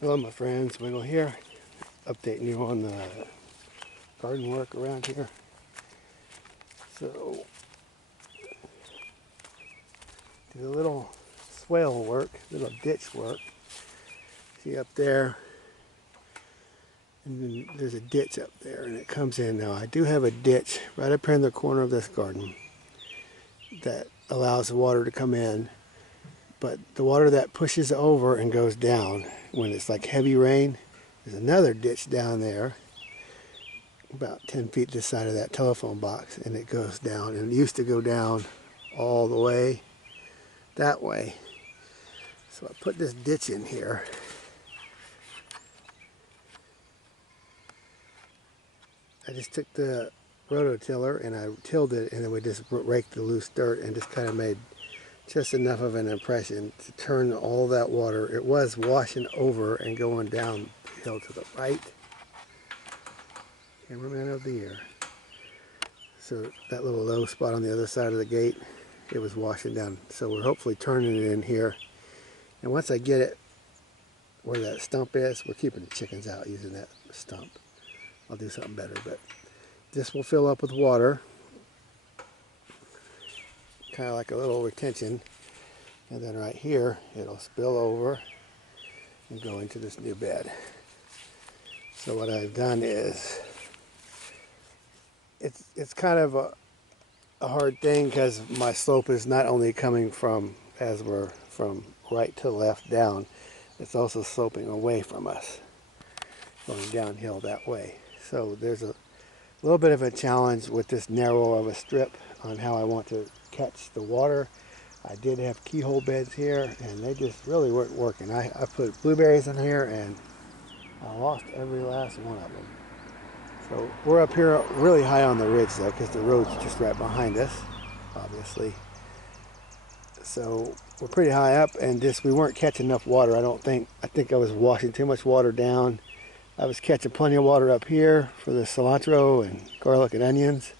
Hello my friends, Wiggle here, updating you on the garden work around here. So, do a little swale work, little ditch work. See up there, and then there's a ditch up there and it comes in. Now I do have a ditch right up here in the corner of this garden that allows the water to come in, but the water that pushes over and goes down when it's like heavy rain, there's another ditch down there about 10 feet this side of that telephone box, and it goes down, and it used to go down all the way that way. So I put this ditch in here. I just took the rototiller and I tilled it, and then we just raked the loose dirt and just kind of made just enough of an impression to turn all that water. It was washing over and going downhill to the right. Cameraman of the year. So that little low spot on the other side of the gate, it was washing down. So we're hopefully turning it in here. And once I get it where that stump is, we're keeping the chickens out using that stump. I'll do something better, but this will fill up with water, kind of like a little retention, and then right here it'll spill over and go into this new bed. So what I've done is, it's kind of a hard thing because my slope is not only coming from, as we're from right to left down, it's also sloping away from us, going downhill that way. So there's a little bit of a challenge with this narrow of a strip on how I want to catch the water. I did have keyhole beds here and they just really weren't working. I put blueberries in here and I lost every last one of them. So we're up here really high on the ridge though, because the road's just right behind us, obviously. So we're pretty high up, and just we weren't catching enough water, I don't think. I think I was washing too much water down. I was catching plenty of water up here for the cilantro and garlic and onions,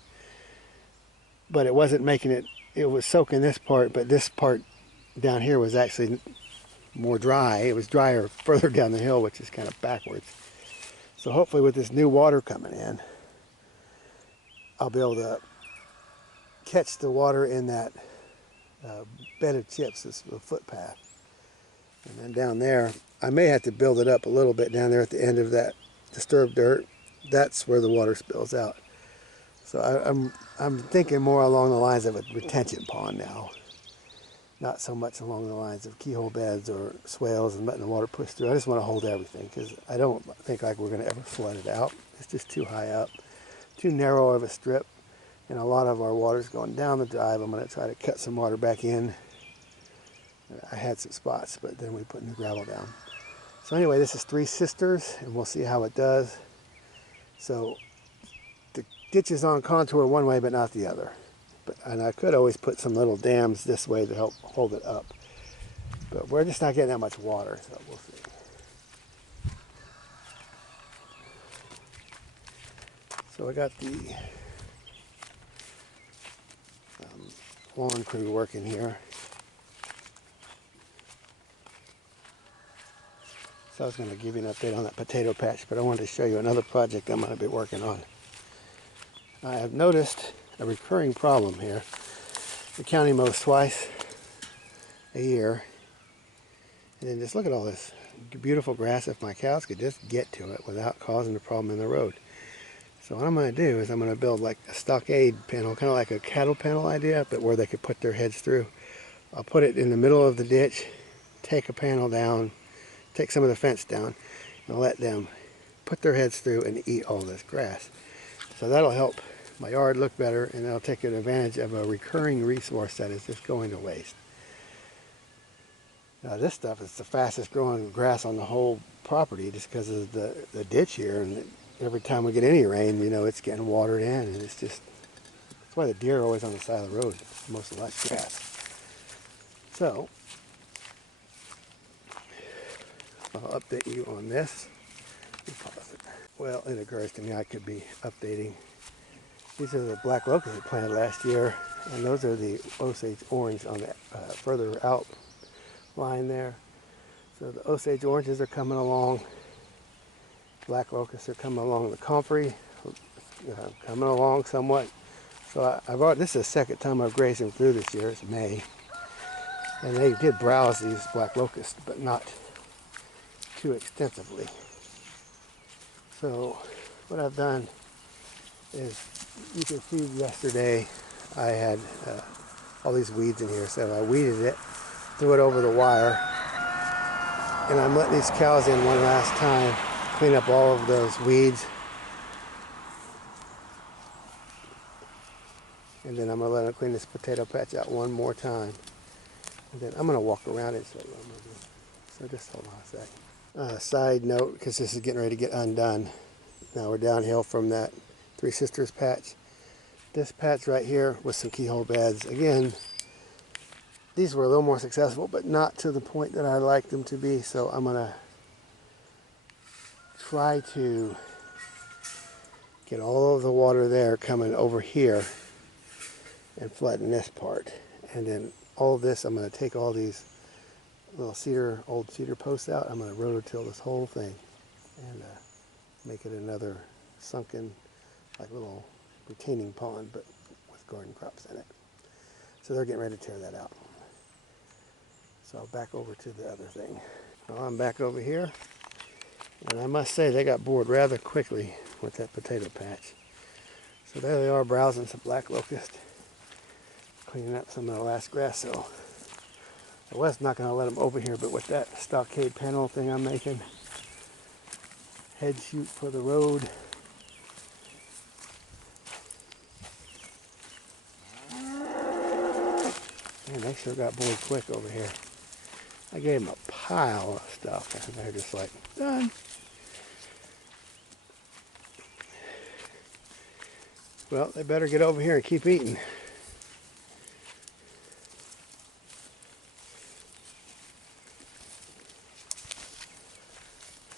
but it wasn't making it, it was soaking this part, but this part down here was actually more dry. It was drier further down the hill, which is kind of backwards. So hopefully with this new water coming in, I'll be able to catch the water in that bed of chips, this footpath. And then down there, I may have to build it up a little bit down there at the end of that disturbed dirt. That's where the water spills out. So I'm thinking more along the lines of a retention pond now. Not so much along the lines of keyhole beds or swales and letting the water push through. I just want to hold everything because I don't think like we're going to ever flood it out. It's just too high up, too narrow of a strip, and a lot of our water's going down the drive. I'm going to try to cut some water back in. I had some spots, but then we put new gravel down. So anyway, this is Three Sisters, and we'll see how it does. So the ditch is on contour one way, but not the other. And I could always put some little dams this way to help hold it up. But we're just not getting that much water, so we'll see. So I got the lawn crew working here. So I was going to give you an update on that potato patch, but I wanted to show you another project I'm going to be working on. I have noticed a recurring problem here. The county mows twice a year, and then just look at all this beautiful grass. If my cows could just get to it without causing a problem in the road. So what I'm going to do is I'm going to build like a stockade panel, kind of like a cattle panel idea, but where they could put their heads through. I'll put it in the middle of the ditch, take a panel down, take some of the fence down, and let them put their heads through and eat all this grass. So that'll help my yard look better, and that'll take advantage of a recurring resource that is just going to waste. Now this stuff is the fastest growing grass on the whole property just because of the ditch here, and every time we get any rain, you know, it's getting watered in, and it's just, that's why the deer are always on the side of the road, most of less grass. So I'll update you on this. Well, it occurs to me I could be updating. These are the black locusts we planted last year, and those are the Osage orange on the further out line there. So the Osage oranges are coming along. Black locusts are coming along. The comfrey coming along somewhat. So this is the second time I've grazed them through this year. It's May. And they did browse these black locusts, but not too extensively. So what I've done is, you can see yesterday I had all these weeds in here, so I weeded it, threw it over the wire, and I'm letting these cows in one last time, clean up all of those weeds, and then I'm going to let them clean this potato patch out one more time, and then I'm going to walk around it and show you what I'm going to do. So just hold on a sec. Side note, because this is getting ready to get undone. Now we're downhill from that Three Sisters patch. This patch right here with some keyhole beds. Again, these were a little more successful, but not to the point that I like them to be. So I'm going to try to get all of the water there coming over here and flooding this part. And then all of this, I'm going to take all these little old cedar posts out. I'm going to rototill this whole thing and make it another sunken, like little retaining pond, but with garden crops in it. So they're getting ready to tear that out. So back over to the other thing. Well, I'm back over here, and I must say they got bored rather quickly with that potato patch. So there they are, browsing some black locust, cleaning up some of the last grass. So I was not going to let them over here, but with that stockade panel thing I'm making, head chute for the road. Man, they sure got bored quick over here. I gave them a pile of stuff, and they're just like, done. Well, they better get over here and keep eating.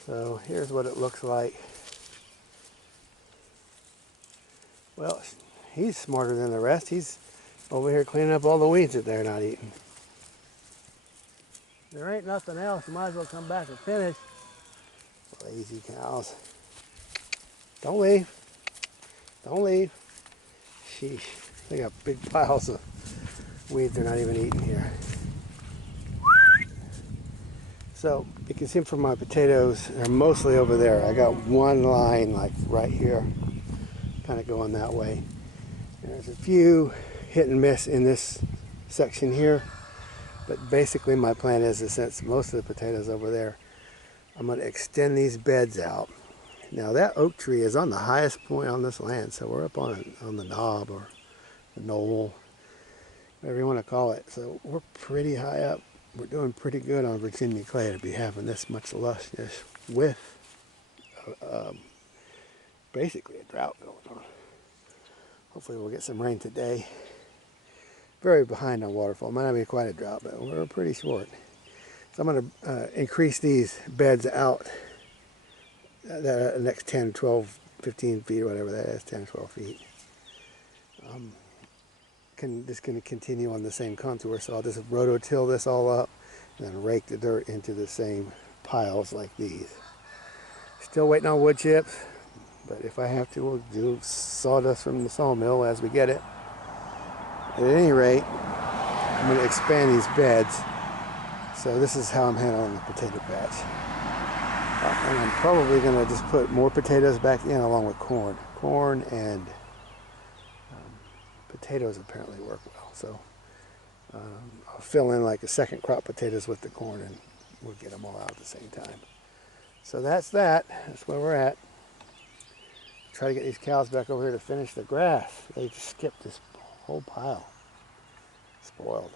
So here's what it looks like. Well, he's smarter than the rest. He's over here cleaning up all the weeds that they're not eating. There ain't nothing else. You might as well come back and finish. Lazy cows. Don't leave. Don't leave. Sheesh. They got big piles of weeds they're not even eating here. So you can see from my potatoes, they're mostly over there. I got one line like right here, kind of going that way. And there's a few hit and miss in this section here. But basically my plan is that since most of the potatoes over there, I'm going to extend these beds out. Now that oak tree is on the highest point on this land, so we're up on the knob or the knoll, whatever you want to call it. So we're pretty high up. We're doing pretty good on Virginia clay to be having this much lushness with basically a drought going on. Hopefully we'll get some rain today. Very behind on waterfall. Might not be quite a drought, but we're pretty short. So I'm going to increase these beds out the next 10, 12, 15 feet or whatever that is, 10, 12 feet. Just going to continue on the same contour, so I'll just rototill this all up and then rake the dirt into the same piles like these. Still waiting on wood chips, but if I have to, we'll do sawdust from the sawmill as we get it. At any rate, I'm going to expand these beds, so this is how I'm handling the potato patch. And I'm probably going to just put more potatoes back in along with corn. Corn and potatoes apparently work well, so I'll fill in like a second crop potatoes with the corn and we'll get them all out at the same time. So that's that. That's where we're at. Try to get these cows back over here to finish the grass. They just skipped this whole pile. Spoiled.